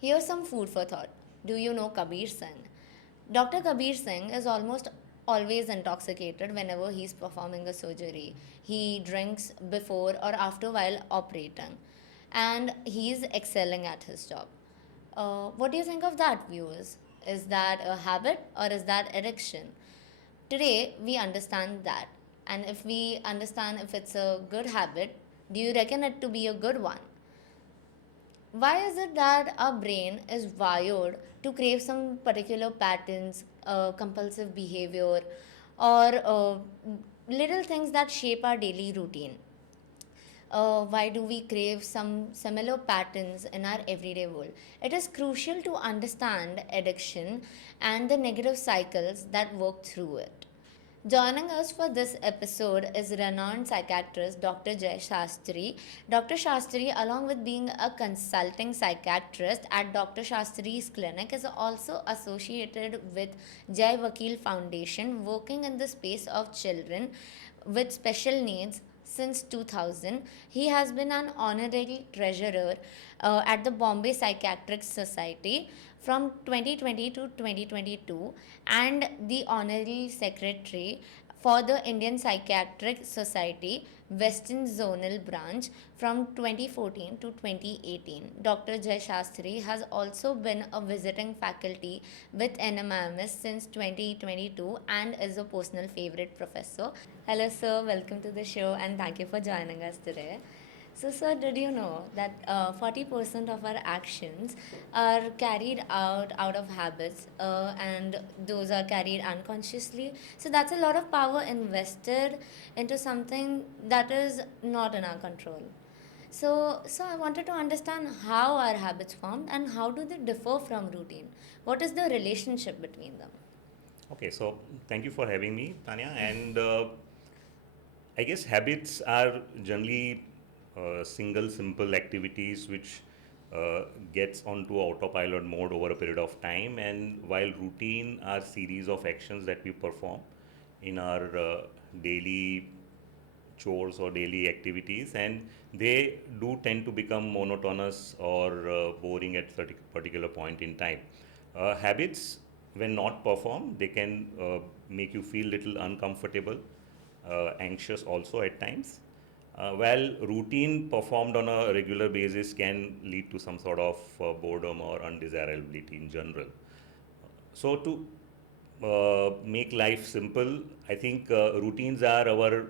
Here's some food for thought. Do you know Kabir Singh? Dr. Kabir Singh is almost always intoxicated whenever he's performing a surgery. He drinks before or after while operating, and he's excelling at his job. What do you think of that, viewers? Is that a habit or is that addiction? Today, we understand that. And if we understand if it's a good habit, do you reckon it to be a good one? Why is it that our brain is wired to crave some particular patterns, compulsive behavior, or little things that shape our daily routine? Why do we crave some similar patterns in our everyday world? It is crucial to understand addiction and the negative cycles that work through it. Joining us for this episode is renowned psychiatrist Dr. Shastri. Dr. Shastri, along with being a consulting psychiatrist at Dr. Shastri's clinic, is also associated with Jai Foundation, working in the space of children with special needs since 2000. He has been an honorary treasurer at the Bombay Psychiatric Society from 2020 to 2022 and the honorary secretary for the Indian Psychiatric Society Western Zonal Branch from 2014 to 2018. Dr. Jai Shastri has also been a visiting faculty with NMIMS since 2022 and is a personal favorite professor. Hello, sir. Welcome to the show and thank you for joining us today. So, sir, did you know that 40% of our actions are carried out of habits, and those are carried unconsciously? So that's a lot of power invested into something that is not in our control. So I wanted to understand how our habits formed and how do they differ from routine. What is the relationship between them? Okay, so thank you for having me, Tanya. And I guess habits are generally single, simple activities which gets onto autopilot mode over a period of time. And while routine are series of actions that we perform in our daily chores or daily activities, and they do tend to become monotonous or boring at particular point in time. Habits, when not performed, they can make you feel little uncomfortable, anxious also at times. While routine performed on a regular basis can lead to some sort of boredom or undesirability in general. So to make life simple, I think routines are our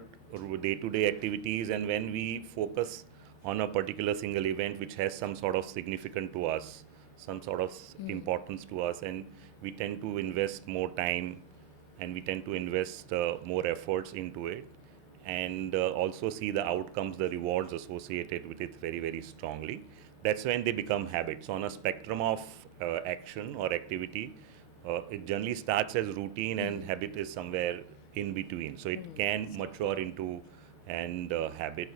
day-to-day activities, and when we focus on a particular single event which has some sort of significance to us, some sort of importance to us, and we tend to invest more time and we tend to invest more efforts into it, and also see the outcomes, the rewards associated with it very, very strongly. That's when they become habits. On a spectrum of action or activity, it generally starts as routine, and habit is somewhere in between. So it can mature into and habit.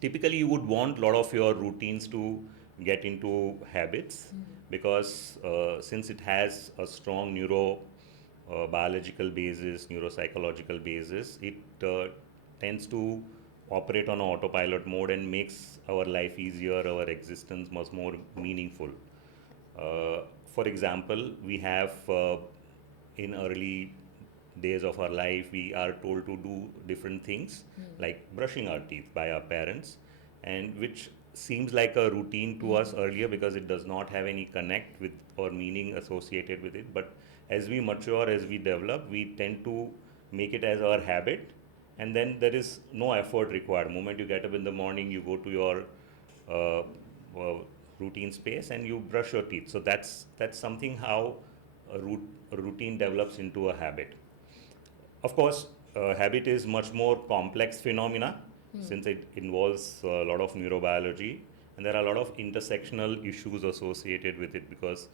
Typically, you would want a lot of your routines to get into habits because since it has a strong neuro biological basis, neuropsychological basis, it tends to operate on autopilot mode and makes our life easier, our existence much more meaningful. For example, we have in early days of our life, we are told to do different things like brushing our teeth by our parents, and which seems like a routine to us earlier because it does not have any connect with or meaning associated with it. But as we mature, as we develop, we tend to make it as our habit, and then there is no effort required. Moment you get up in the morning, you go to your uh, routine space and you brush your teeth. So that's something how a routine develops into a habit. Of course, habit is much more complex phenomena since it involves a lot of neurobiology, and there are a lot of intersectional issues associated with it because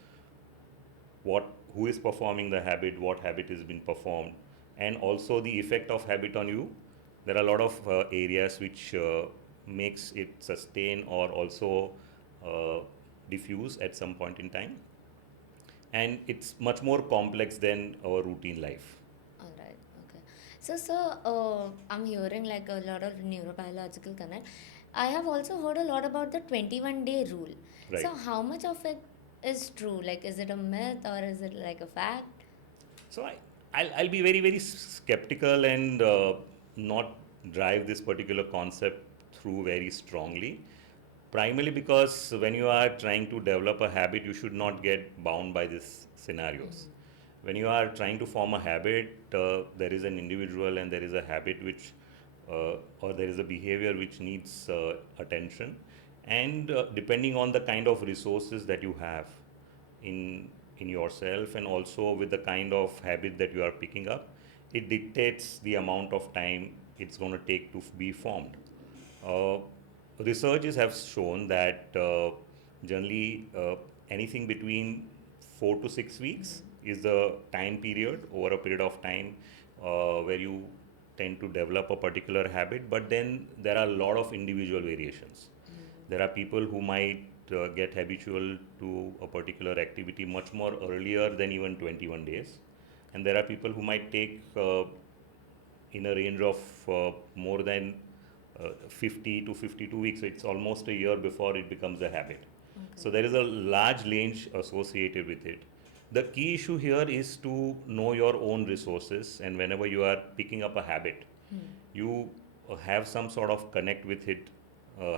what who is performing the habit, what habit is being performed, and also the effect of habit on you. There are a lot of areas which makes it sustain or also uh, diffuse at some point in time, and it's much more complex than our routine life. All right. Okay. I'm hearing like a lot of neurobiological connect. I have also heard a lot about the 21-day rule. Right. So, how much of it is true? Like, is it a myth or is it like a fact? So I'll be very, very skeptical and not drive this particular concept through very strongly. Primarily because when you are trying to develop a habit, you should not get bound by these scenarios. When you are trying to form a habit, there is an individual and there is a habit which, or there is a behavior which needs attention. And depending on the kind of resources that you have in in yourself and also with the kind of habit that you are picking up, it dictates the amount of time it's going to take to be formed. uh, Researches have shown that generally anything between 4 to 6 weeks is the time period over a period of time where you tend to develop a particular habit, but then there are a lot of individual variations. There are people who might get habitual to a particular activity much more earlier than even 21 days. And there are people who might take in a range of more than 50 to 52 weeks. So it's almost a year before it becomes a habit. So there is a large range associated with it. The key issue here is to know your own resources, and whenever you are picking up a habit, you have some sort of connect with it,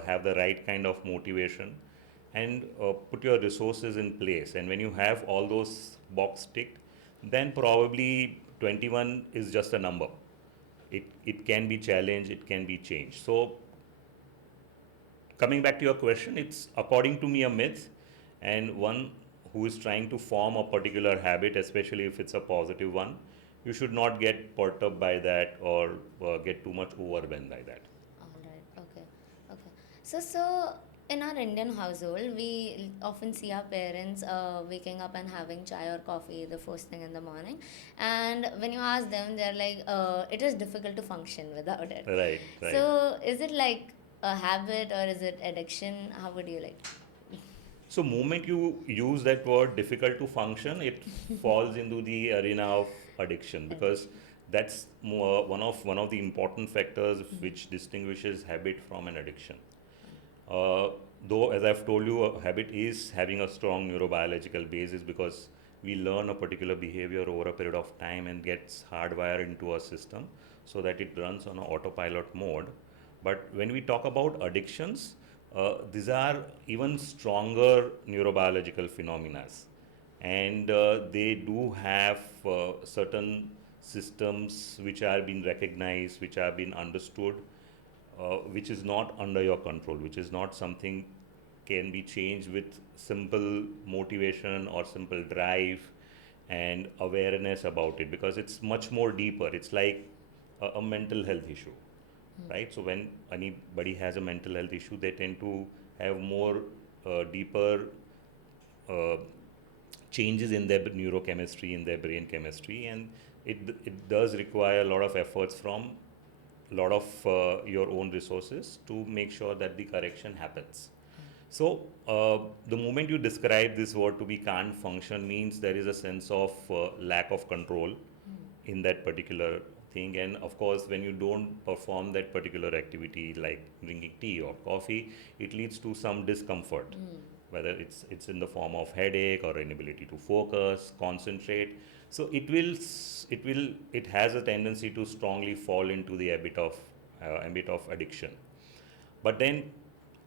have the right kind of motivation, and put your resources in place. And when you have all those box ticked, then probably 21 is just a number. It can be challenged, it can be changed. So coming back to your question, it's according to me a myth, and one who is trying to form a particular habit, especially if it's a positive one, you should not get perturbed up by that or get too much overwhelmed by that. All right. Okay. Okay. So in our Indian household, we often see our parents waking up and having chai or coffee the first thing in the morning. And when you ask them, they're like, it is difficult to function without it. Right, right. So is it like a habit or is it addiction? How would you like? So, moment you use that word difficult to function, it falls into the arena of addiction, because Addiction. that's one of the important factors which distinguishes habit from an addiction. Uh, though, as I've told you, a habit is having a strong neurobiological basis because we learn a particular behavior over a period of time and gets hardwired into a system so that it runs on an autopilot mode. But when we talk about addictions, these are even stronger neurobiological phenomena, and they do have certain systems which are being recognized, which are being understood, which is not under your control, which is not something can be changed with simple motivation or simple drive and awareness about it, because it's much more deeper. It's like a mental health issue, right? So when anybody has a mental health issue, they tend to have more deeper uh, changes in their neurochemistry, in their brain chemistry, and it does require a lot of efforts from a lot of your own resources to make sure that the correction happens. So the moment you describe this word to be can't function means there is a sense of lack of control in that particular thing. And of course, when you don't perform that particular activity like drinking tea or coffee, it leads to some discomfort, whether it's in the form of headache or inability to focus, concentrate. So it has a tendency to strongly fall into the ambit of addiction. But then,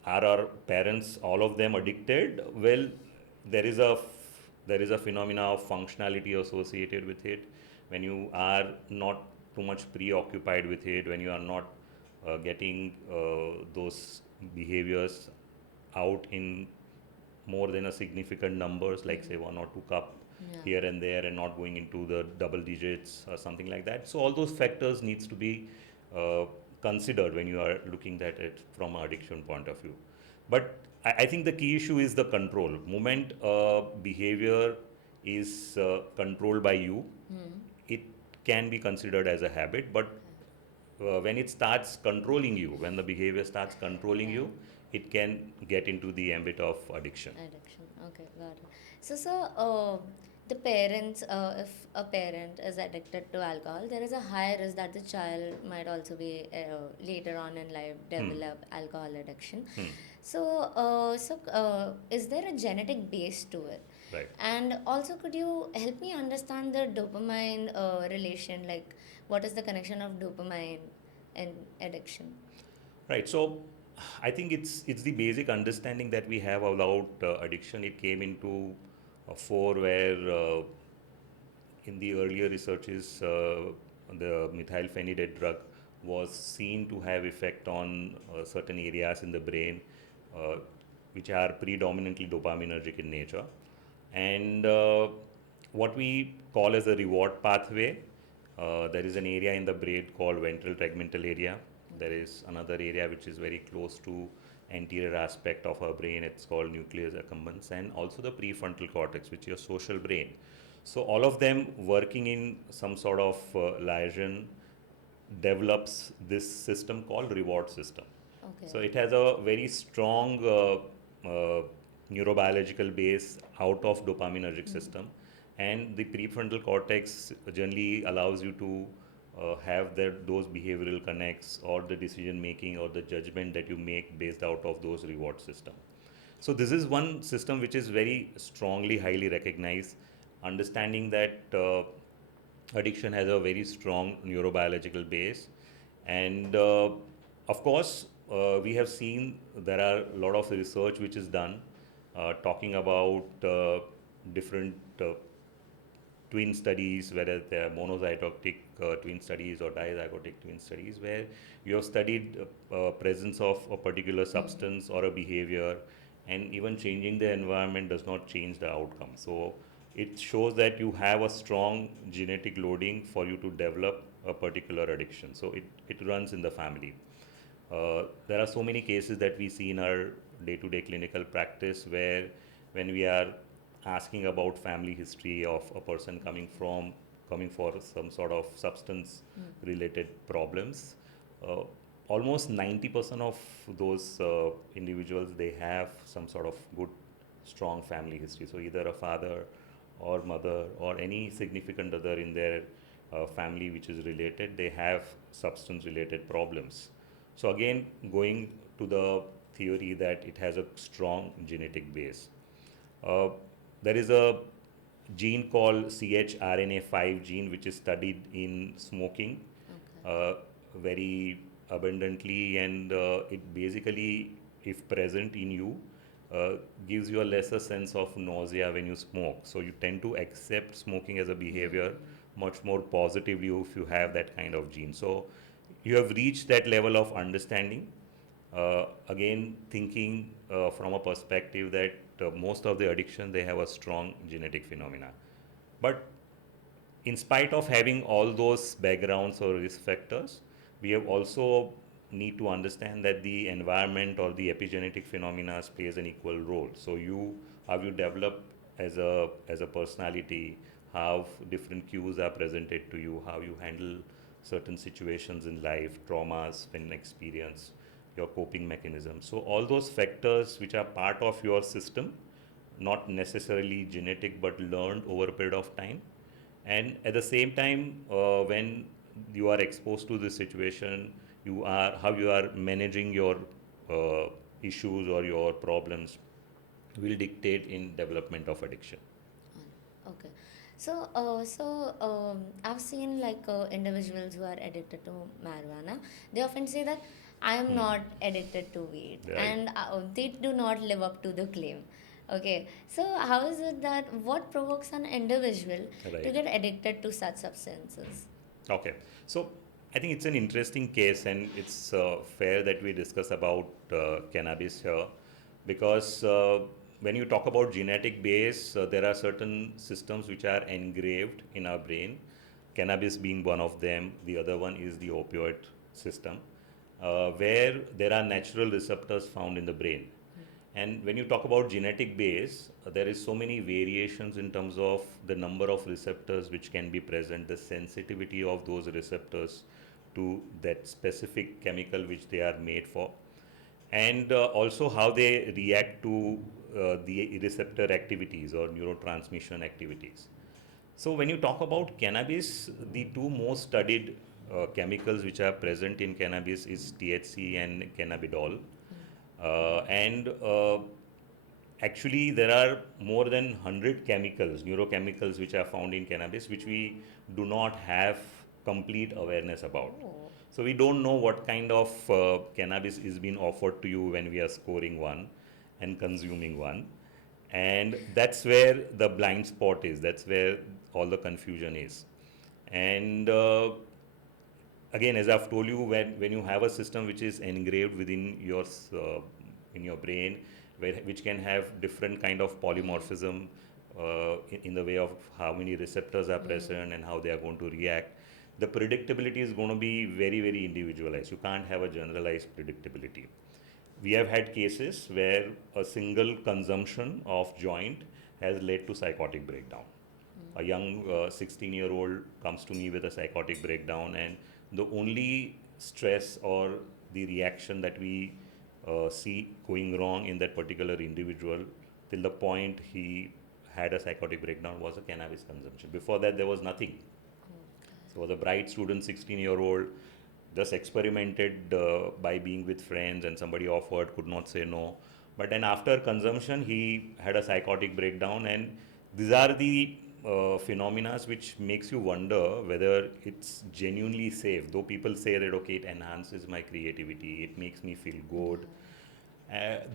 are our parents all of them addicted? Well, there is a there is a phenomena of functionality associated with it. When you are not too much preoccupied with it, when you are not getting those behaviors out in more than a significant numbers, like say 1 or 2 cup Yeah. here and there, and not going into the double digits or something like that. So all those factors needs to be uh, considered when you are looking at it from an addiction point of view. But I think the key issue is the control. Moment behavior is controlled by you, it can be considered as a habit. But when it starts controlling you, when the behavior starts controlling Yeah. you, it can get into the ambit of addiction. Addiction. Okay, got it. So, the parents, if a parent is addicted to alcohol, there is a high risk that the child might also be later on in life Hmm. develop alcohol addiction. Hmm. Is there a genetic base to it? Right. And also, could you help me understand the dopamine relation? Like, what is the connection of dopamine and addiction? Right. So I think it's the basic understanding that we have about addiction. It came into fore where in the earlier researches, the methylphenidate drug was seen to have effect on certain areas in the brain, uh, which are predominantly dopaminergic in nature, and what we call as a reward pathway. There is an area in the brain called ventral tegmental area. There is another area which is very close to anterior aspect of our brain. It's called nucleus accumbens, and also the prefrontal cortex, which is your social brain. So all of them working in some sort of liaison develops this system called reward system. Okay. So it has a very strong neurobiological base out of dopaminergic system, and the prefrontal cortex generally allows you to have those behavioral connects or the decision making or the judgment that you make based out of those reward system. So this is one system which is very strongly, highly recognized. Understanding that addiction has a very strong neurobiological base, and of course, we have seen there are a lot of research which is done talking about different twin studies, whether they are monozygotic twin studies or dizygotic twin studies, where you have studied presence of a particular substance or a behavior, and even changing the environment does not change the outcome. So it shows that you have a strong genetic loading for you to develop a particular addiction. So it runs in the family. There are so many cases that we see in our day-to-day clinical practice where when we are asking about family history of a person coming for some sort of substance related problems, uh, almost 90% of those individuals, they have some sort of good strong family history. So either a father or mother or any significant other in their family which is related, they have substance related problems. So again, going to the theory that it has a strong genetic base. Uh, there is a gene called ChRNA5 gene which is studied in smoking Okay. uh, very abundantly, and it basically, if present in you, uh, gives you a lesser sense of nausea when you smoke. So you tend to accept smoking as a behavior much more positively if you have that kind of gene. So you have reached that level of understanding. Again, thinking from a perspective that most of the addiction, they have a strong genetic phenomena. But in spite of having all those backgrounds or risk factors, we have also need to understand that the environment or the epigenetic phenomena plays an equal role. So how you develop as a personality, how different cues are presented to you, how you handle certain situations in life, traumas when experienced, your coping mechanisms. So all those factors which are part of your system, not necessarily genetic but learned over a period of time, and at the same time when you are exposed to this situation, you are how you are managing your uh, issues or your problems will dictate in development of addiction. Okay. I've seen like individuals who are addicted to marijuana. They often say that I am not addicted to weed, Right. and they do not live up to the claim. Okay. So, how is it that what provokes an individual to Right. get addicted to such substances? Okay. So I think it's an interesting case, and it's fair that we discuss about cannabis here, because when you talk about genetic base, there are certain systems which are engraved in our brain, cannabis being one of them. The other one is the opioid system, where there are natural receptors found in the brain. And when you talk about genetic base, there is so many variations in terms of the number of receptors which can be present, the sensitivity of those receptors to that specific chemical which they are made for, and also how they react to the receptor activities or neurotransmission activities. So when you talk about cannabis, the two most studied chemicals which are present in cannabis is THC and cannabidiol. And actually, there are more than 100 chemicals, neurochemicals, which are found in cannabis, which we do not have complete awareness about. Oh. So we don't know what kind of cannabis is being offered to you when we are scoring one and consuming one. And that's where the blind spot is. That's where all the confusion is. And again, as I've told you, when you have a system which is engraved within in your brain, which can have different kind of polymorphism in the way of how many receptors are present and how they are going to react, the predictability is going to be very, very individualized. You can't have a generalized predictability. We have had cases where a single consumption of joint has led to psychotic breakdown. A young 16-year-old comes to me with a psychotic breakdown, and the only stress or the reaction that we see going wrong in that particular individual till the point he had a psychotic breakdown was a cannabis consumption. Before that, there was nothing. So the bright student, 16-year-old, just experimented by being with friends, and somebody offered, could not say no. But then after consumption, he had a psychotic breakdown, and these are the phenomena which makes you wonder whether it's genuinely safe. Though people say that, okay, it enhances my creativity, it makes me feel good.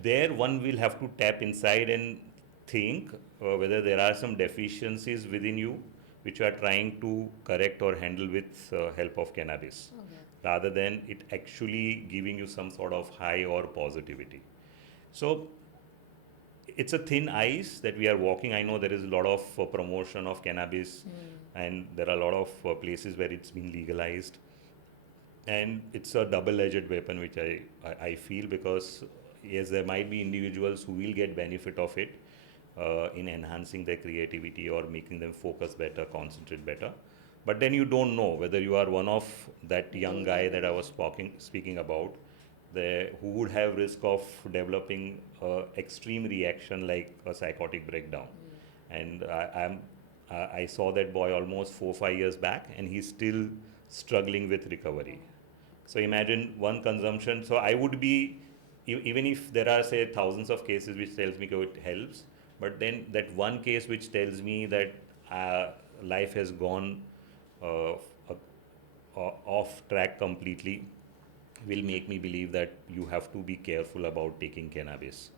There one will have to tap inside and think whether there are some deficiencies within you which you are trying to correct or handle with help of cannabis, Okay. rather than it actually giving you some sort of high or positivity. So it's a thin ice that we are walking. I know there is a lot of promotion of cannabis, and there are a lot of places where it's been legalized, and it's a double-edged weapon, which I feel, because yes, there might be individuals who will get benefit of it in enhancing their creativity or making them focus better, concentrate better. But then you don't know whether you are one of that young guy that I was speaking about, who would have risk of developing extreme reaction like a psychotic breakdown. And I saw that boy almost 4 5 years back, and he's still struggling with recovery. So imagine one consumption. So I would be, even if there are say thousands of cases which tells me, oh, it helps, but then that one case which tells me that life has gone uh, off track completely, will make me believe that you have to be careful about taking cannabis.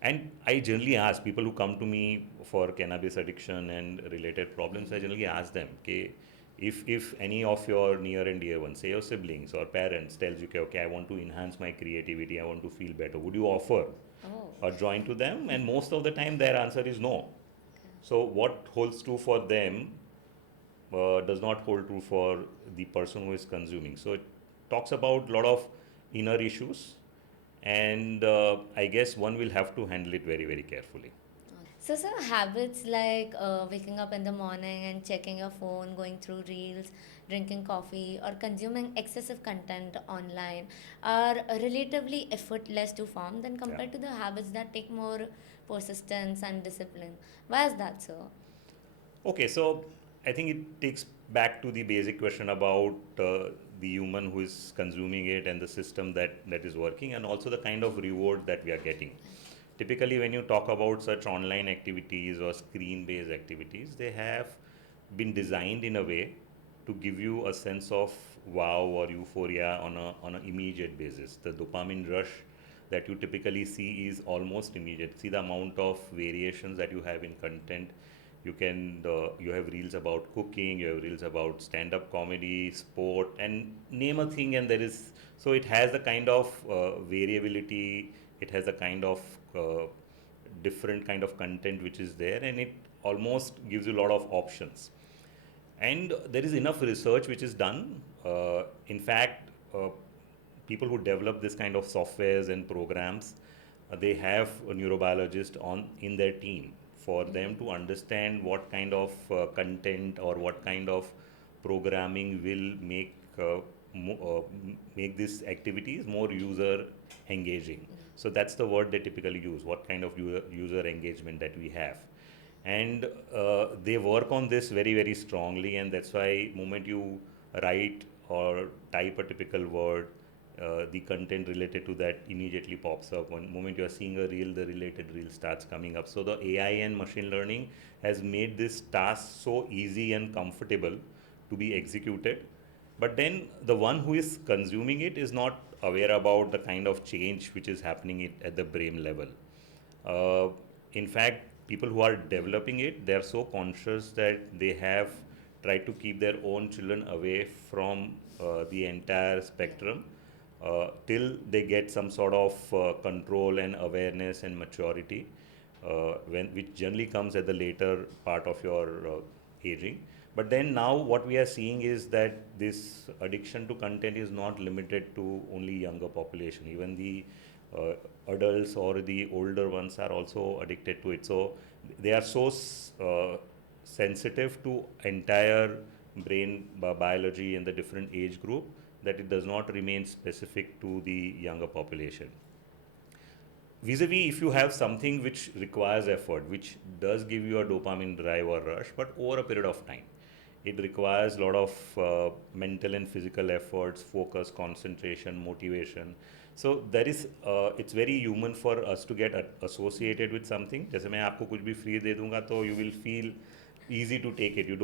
And I generally ask people who come to me for cannabis addiction and related problems, I generally ask them, okay, if any of your near and dear ones, say your siblings or parents, tells you, okay, I want to enhance my creativity, I want to feel better, would you offer Oh. a joint to them? And most of the time, their answer is no. So what holds true for them does not hold true for the person who is consuming. So it talks about a lot of inner issues, and I guess one will have to handle it very, very carefully. So, sir, habits like waking up in the morning and checking your phone, going through reels, drinking coffee, or consuming excessive content online are relatively effortless to form than Yeah. compared to the habits that take more persistence and discipline. Why is that so? Okay, so I think it takes back to the basic question about the human who is consuming it and the system that is working, and also the kind of reward that we are getting. Typically, when you talk about such online activities or screen based activities, they have been designed in a way to give you a sense of wow or euphoria on an immediate basis. The dopamine rush that you typically see is almost immediate. See the amount of variations that you have in content. You have reels about cooking, you have reels about stand up comedy, sport, and name a thing, and there is, so it has the kind of variability, it has a kind of uh, different kind of content which is there, and it almost gives you a lot of options. And there is enough research which is done. In fact, people who develop this kind of softwares and programs, they have a neurobiologist on in their team for them to understand what kind of content or what kind of programming will make these activities more user engaging. So that's the word they typically use. What kind of user engagement that we have. and they work on this very very strongly, and that's why moment you write or type a typical word, the content related to that immediately pops up. One moment you are seeing a reel, the related reel starts coming up. So the AI and machine learning has made this task so easy and comfortable to be executed, but then the one who is consuming it is not aware about the kind of change which is happening at the brain level. uh, in fact, people who are developing it, they are so conscious that they have tried to keep their own children away from the entire spectrum till they get some sort of control and awareness and maturity, which generally comes at the later part of your aging. But then now what we are seeing is that this addiction to content is not limited to only younger population. Even the uh, adults or the older ones are also addicted to it. So they are so sensitive to entire brain biology in the different age group that it does not remain specific to the younger population. Vis-a-vis, if you have something which requires effort, which does give you a dopamine drive or rush, but over a period of time, it requires a lot of mental and physical efforts, focus, concentration, motivation. So there is, it's very human for us to get associated with something. जैसे मैं आपको कुछ भी free दे दूंगा तो you will feel easy to take it. You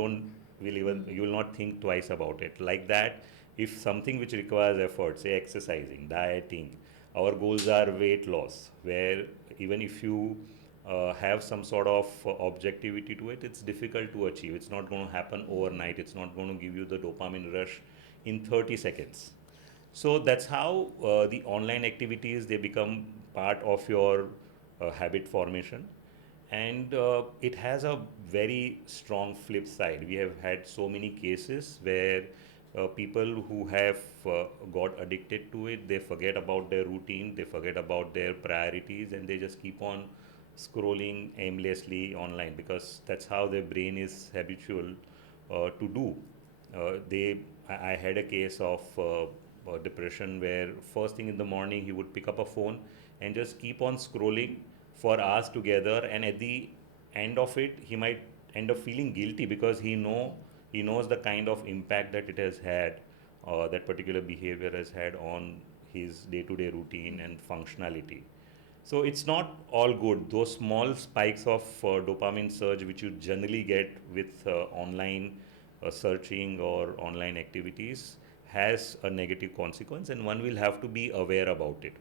will not think twice about it. Like that, if something which requires effort, say exercising, dieting, our goals are weight loss, where even if you have some sort of objectivity to it, it's difficult to achieve. It's not going to happen overnight. It's not going to give you the dopamine rush in 30 seconds. So that's how the online activities, they become part of your habit formation, and it has a very strong flip side. We have had so many cases where people who have got addicted to it, they forget about their routine, they forget about their priorities, and they just keep on scrolling aimlessly online because that's how their brain is habitual to do. I had a case of depression where first thing in the morning he would pick up a phone and just keep on scrolling for hours together, and at the end of it he might end up feeling guilty because he knows the kind of impact that it has had, that particular behavior has had on his day-to-day routine and functionality. So it's not all good. Those small spikes of dopamine surge, which you generally get with online searching or online activities, has a negative consequence, and one will have to be aware about it.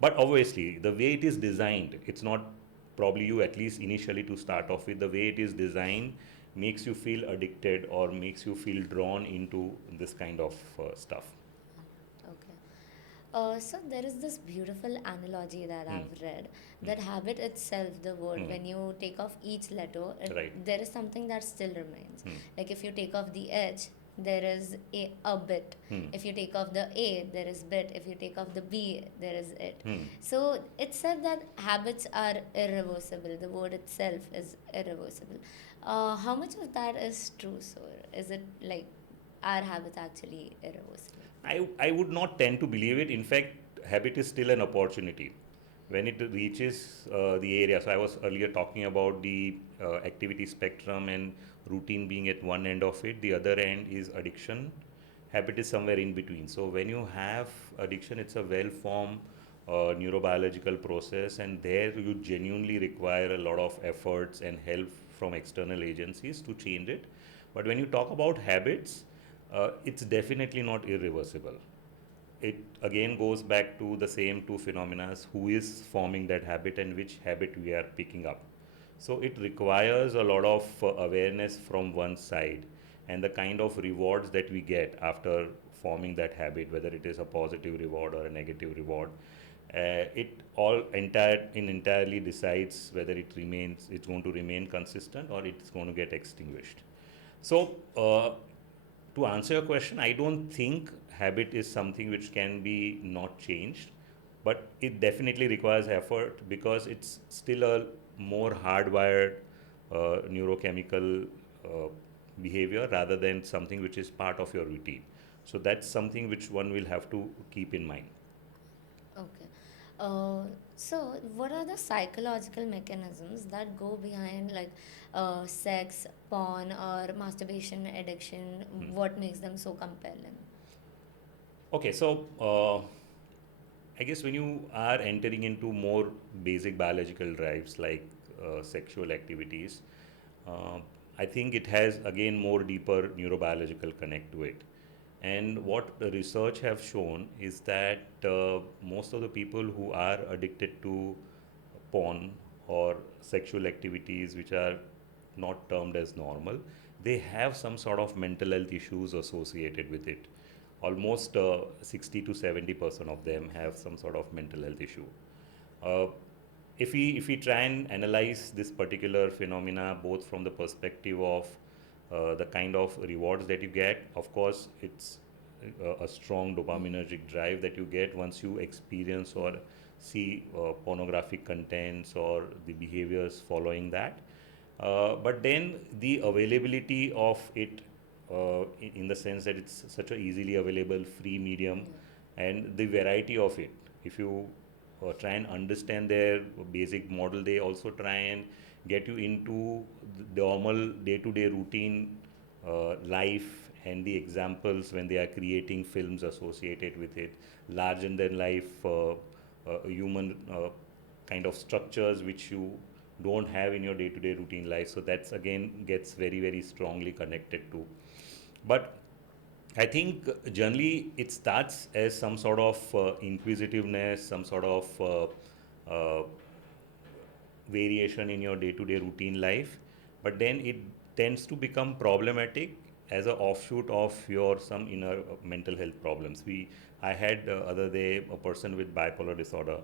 But obviously, the way it is designed, it's not probably you, at least initially to start off with, the way it is designed makes you feel addicted or makes you feel drawn into this kind of stuff. Okay. So there is this beautiful analogy that I've read that habit itself, the word, when you take off each letter, Right. there is something that still remains. Like if you take off the H, there is a bit. If you take off the A, there is bit. If you take off the B, there is it. So it's said that habits are irreversible. The word itself is irreversible. How much of that is true, sir? Is it like are habits actually irreversible? I would not tend to believe it. In fact, habit is still an opportunity when it reaches the area. So I was earlier talking about the activity spectrum and routine being at one end of it. The other end is addiction. Habit is somewhere in between. So when you have addiction, it's a well-formed neurobiological process, and there you genuinely require a lot of efforts and help from external agencies to change it. But when you talk about habits, it's definitely not irreversible. It again goes back to the same two phenomena: who is forming that habit and which habit we are picking up. So it requires a lot of awareness from one side, and the kind of rewards that we get after forming that habit, whether it is a positive reward or a negative reward, it all entirely decides whether it's going to remain consistent or it's going to get extinguished. So to answer your question, I don't think habit is something which can be not changed, but it definitely requires effort because it's still a more hardwired neurochemical uh, behavior rather than something which is part of your routine. So that's something which one will have to keep in mind. Okay. Uh, so, what are the psychological mechanisms that go behind like sex, porn, or masturbation addiction? What makes them so compelling? Okay, so I guess when you are entering into more basic biological drives like sexual activities, uh, I think it has again more deeper neurobiological connect to it. And what the research have shown is that most of the people who are addicted to porn or sexual activities which are not termed as normal, they have some sort of mental health issues associated with it. Almost 60 to 70% of them have some sort of mental health issue. Uh, if we try and analyze this particular phenomena both from the perspective of the kind of rewards that you get, of course, it's a strong dopaminergic drive that you get once you experience or see pornographic contents or the behaviors following that. But then the availability of it, in the sense that it's such a easily available free medium, and the variety of it. If you try and understand their basic model, they also try and get you into the normal day-to-day routine life and the examples when they are creating films associated with it, larger than life human kind of structures which you don't have in your day-to-day routine life. So that's again gets very very strongly connected to. But I think generally it starts as some sort of inquisitiveness, some sort of variation in your day-to-day routine life, but then it tends to become problematic as a offshoot of your some inner mental health problems. I had other day a person with bipolar disorder,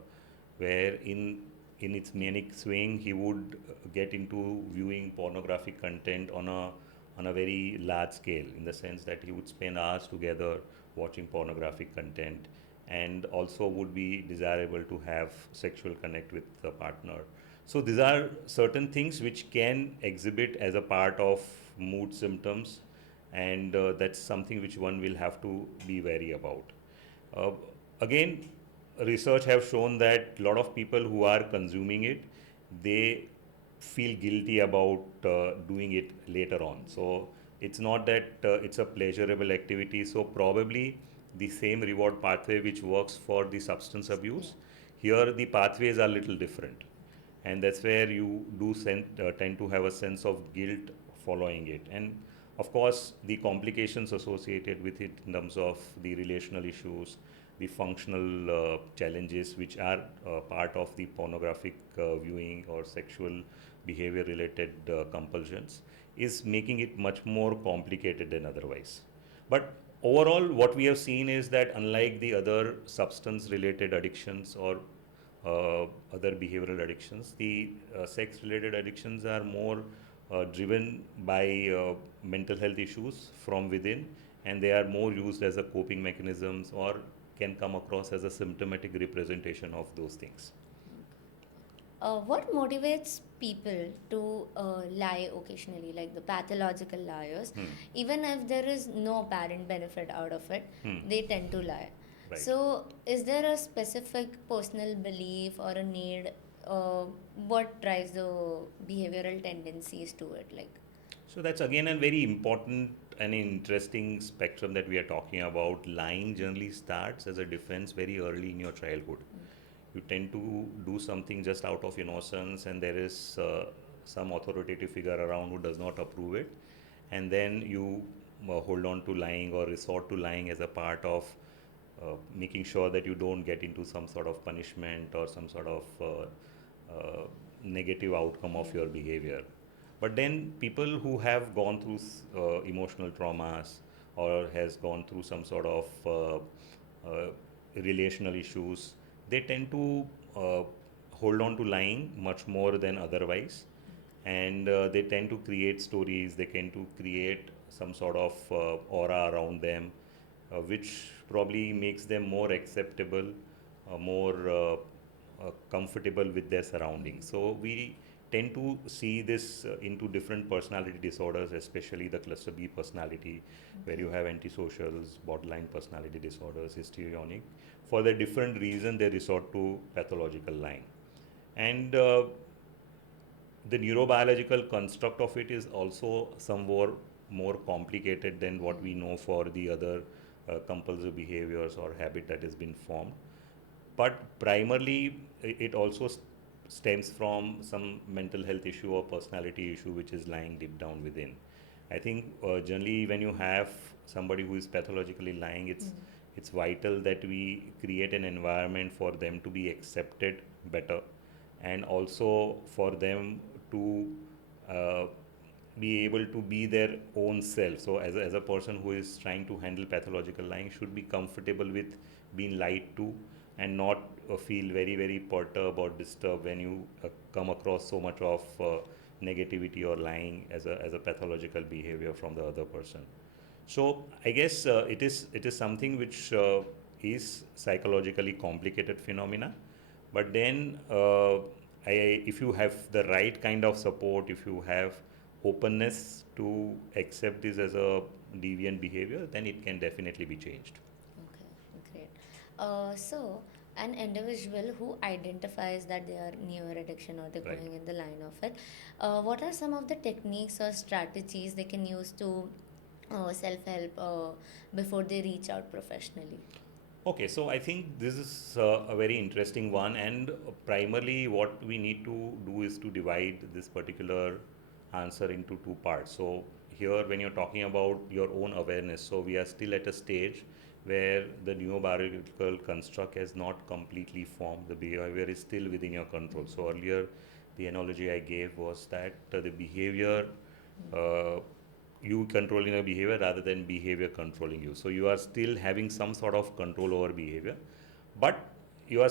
where in its manic swing he would get into viewing pornographic content on a very large scale, in the sense that he would spend hours together watching pornographic content, and also would be desirable to have sexual connect with the partner. So these are certain things which can exhibit as a part of mood symptoms, and that's something which one will have to be wary about. Uh, Again, research have shown that a lot of people who are consuming it, they feel guilty about doing it later on. So it's not that it's a pleasurable activity. So probably the same reward pathway which works for the substance Yeah. abuse, here the pathways are little different, and that's where you do tend to have a sense of guilt following it. And of course the complications associated with it in terms of the relational issues, the functional challenges which are part of the pornographic viewing or sexual behavior related compulsions, is making it much more complicated than otherwise. But overall, what we have seen is that unlike the other substance related addictions or other behavioral addictions, the sex related addictions are more driven by mental health issues from within, and they are more used as a coping mechanisms, or can come across as a symptomatic representation of those things. What motivates people to lie occasionally, like the pathological liars? Hmm. Even if there is no apparent benefit out of it, Hmm. they tend to lie. Right. So, is there a specific personal belief or a need? What drives the behavioral tendencies to it? Like, So that's again a very important and interesting spectrum that we are talking about. Lying generally starts as a defense very early in your childhood. You tend to do something just out of innocence, and there is some authoritative figure around who does not approve it, and then you hold on to lying or resort to lying as a part of making sure that you don't get into some sort of punishment or some sort of negative outcome of your behavior. But then people who have gone through emotional traumas, or has gone through some sort of relational issues, they tend to hold on to lying much more than otherwise, and they tend to create stories, they tend to create some sort of aura around them, which probably makes them more acceptable, more comfortable with their surroundings. So we tend to see this into different personality disorders, especially the cluster B personality, where you have antisocials, borderline personality disorders, histrionic. For the different reason, they resort to pathological lying. And the neurobiological construct of it is also somewhat more complicated than what we know for the other compulsive behaviors or habit that has been formed. But primarily, it also stems from some mental health issue or personality issue which is lying deep down within. I think generally when you have somebody who is pathologically lying, it's vital that we create an environment for them to be accepted better, and also for them to uh, be able to be their own self. So as a person who is trying to handle pathological lying should be comfortable with being lied to, and not feel very very perturbed or disturbed when you come across so much of negativity or lying as a pathological behavior from the other person. So I guess it is something which is psychologically complicated phenomena, but then if you have the right kind of support, if you have openness to accept this as a deviant behavior, then it can definitely be changed. Okay, great. So, an individual who identifies that they are near addiction or they're Right. going in the line of it, what are some of the techniques or strategies they can use to self help before they reach out professionally? Okay, so I think this is a very interesting one, and primarily what we need to do is to divide this particular answer into two parts. So, here, when you're talking about your own awareness, so we are still at a stage where the neurobiological construct has not completely formed, the behavior is still within your control. So, earlier, the analogy I gave was that the behavior uh, you controlling a behavior rather than behavior controlling you. So you are still having some sort of control over behavior, but you are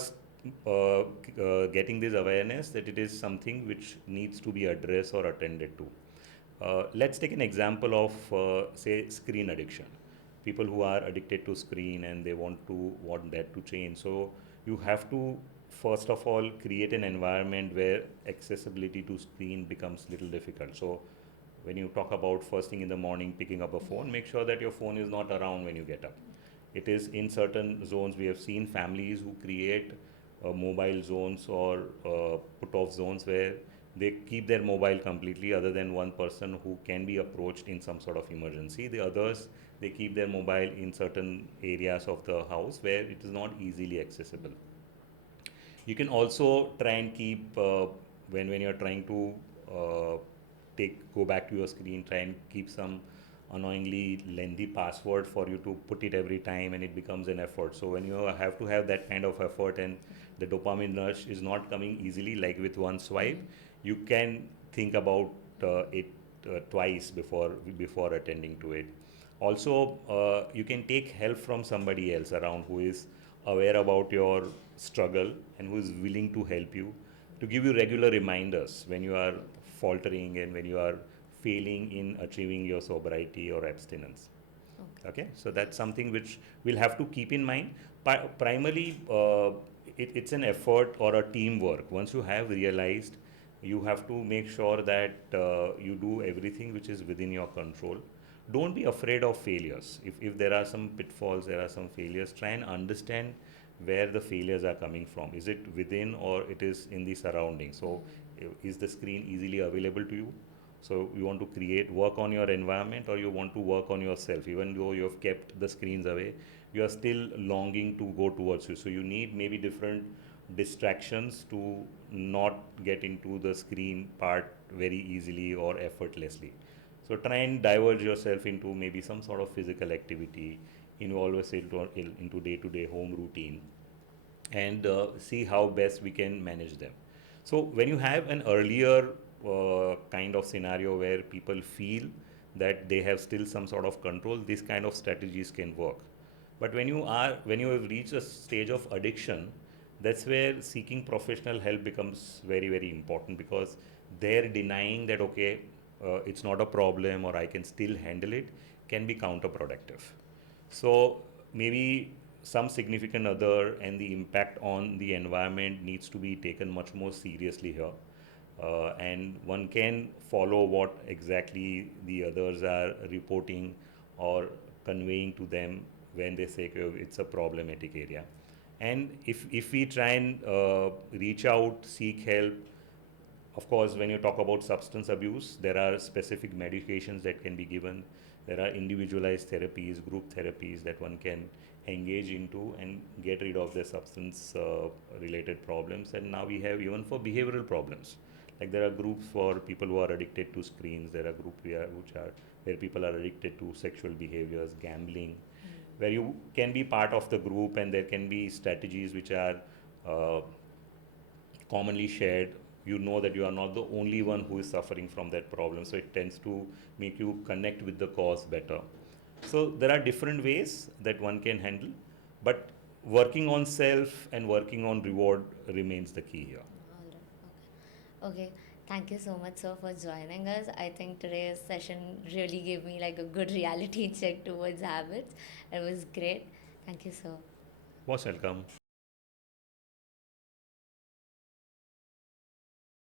getting this awareness that it is something which needs to be addressed or attended to. Let's take an example of, say, screen addiction. People who are addicted to screen and they want that to change. So you have to first of all create an environment where accessibility to screen becomes little difficult. So when you talk about first thing in the morning picking up a phone, make sure that your phone is not around when you get up. It is in certain zones. We have seen families who create mobile zones or put off zones where they keep their mobile completely, other than one person who can be approached in some sort of emergency. The others, they keep their mobile in certain areas of the house where it is not easily accessible. You can also try and keep when you're trying to uh, take go back to your screen, try and keep some annoyingly lengthy password for you to put it every time, and it becomes an effort. So when you have to have that kind of effort and the dopamine rush is not coming easily like with one swipe, you can think about it twice before attending to it. Also, you can take help from somebody else around who is aware about your struggle and who is willing to help you, to give you regular reminders when you are faltering and when you are failing in achieving your sobriety or abstinence. Okay. Okay, so that's something which we'll have to keep in mind. Primarily, it's an effort or a teamwork. Once you have realized, you have to make sure that you do everything which is within your control. Don't be afraid of failures. If there are some pitfalls, there are some failures, try and understand where the failures are coming from. Is it within or it is in the surroundings? So, is the screen easily available to you? So you want to work on your environment, or you want to work on yourself. Even though you have kept the screens away, you are still longing to go towards you. So you need maybe different distractions to not get into the screen part very easily or effortlessly. So try and diverge yourself into maybe some sort of physical activity, involve yourself into day-to-day home routine, and see how best we can manage them. So when you have an earlier kind of scenario where people feel that they have still some sort of control, these kind of strategies can work. But when you have reached a stage of addiction, that's where seeking professional help becomes very very important, because they're denying that, okay, it's not a problem or I can still handle it, can be counterproductive. So maybe some significant other and the impact on the environment needs to be taken much more seriously here. and one can follow what exactly the others are reporting or conveying to them when they say "Oh, it's a problematic area." And if we try and reach out, seek help, of course, when you talk about substance abuse, there are specific medications that can be given. There are individualized therapies, group therapies that one can engage into and get rid of their substance related problems. And now we have even for behavioral problems. Like there are groups for people who are addicted to screens. There are groups where people are addicted to sexual behaviors, gambling, where you can be part of the group and there can be strategies which are uh, commonly shared. You know that you are not the only one who is suffering from that problem, so it tends to make you connect with the cause better. So there are different ways that one can handle, but working on self and working on reward remains the key here. All right. Okay. Okay. Thank you so much, sir, for joining us. I think today's session really gave me like a good reality check towards habits. It was great. Thank you, sir. Most welcome.